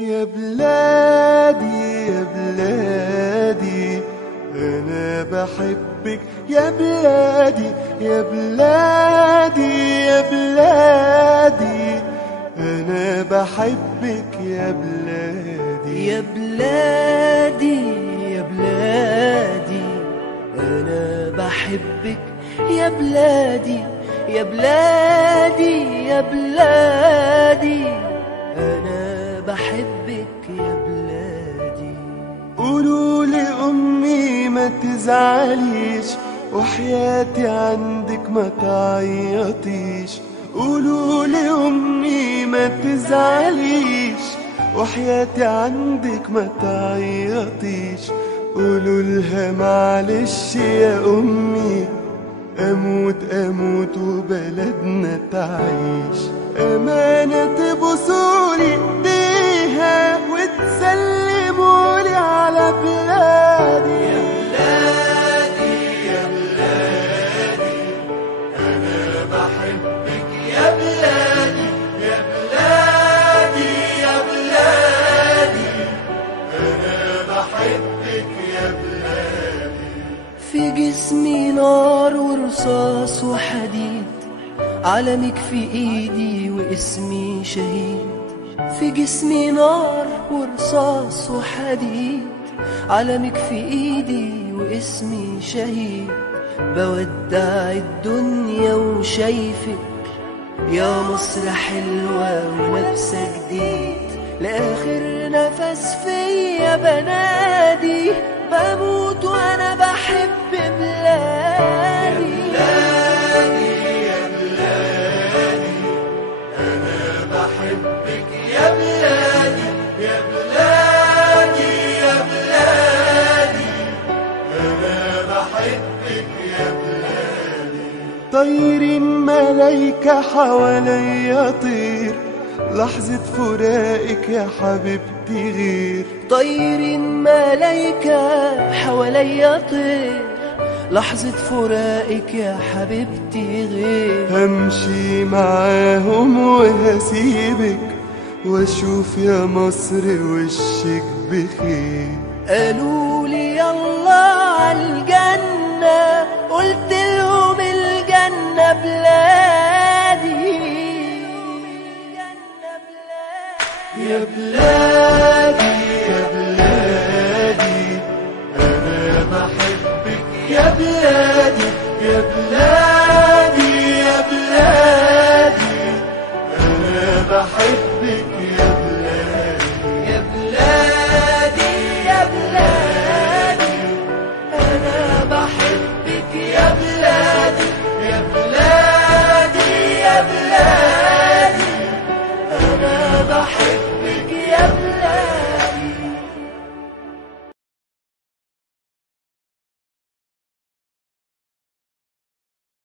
يا بلادي يا بلادي أنا بحبك يا بلادي يا بلادي يا بلادي أنا بحبك يا بلادي يا بلادي يا بلادي أنا بحبك يا بلادي يا بلادي يا بلادي أنا بحبك يا بلادي. قولوا لأمي ما تزعليش وحياتي عندك ما تعيطيش. قولوا لأمي ما تزعليش وحياتي عندك ما تعيطيش. قولوا لها معلش يا أمي أموت أموت وبلدنا تعيش. أمانة تبوسولي إيديها وتسلمولي على بلادي. يا بلادي يا بلادي أنا بحبك يا بلادي يا بلادي يا بلادي أنا بحبك يا بلادي. في جسمي نار ورصاص وحديد، علمك في ايدي واسمي شهيد. في جسمي نار ورصاص وحديد، علمك في ايدي واسمي شهيد. بودع الدنيا وشايفك يا مصر حلوة ولابسة جديد. لآخر نفس فيا بنادي بموت وانا بحب بلادي. يا بلادي أنا بحبك يا بلادي يا بلادي يا بلادي أنا بحبك يا بلادي. طير ملايكة حواليا طير لحظة فراقك يا حبيبتي غير. طير ملايكة حواليا طير لحظة فراقك يا حبيبتي غير. همشي معاهم وهسيبك واشوف يا مصر وشك بخير. قالوا لي يلا عالجنة، قلت لهم الجنة بلادي.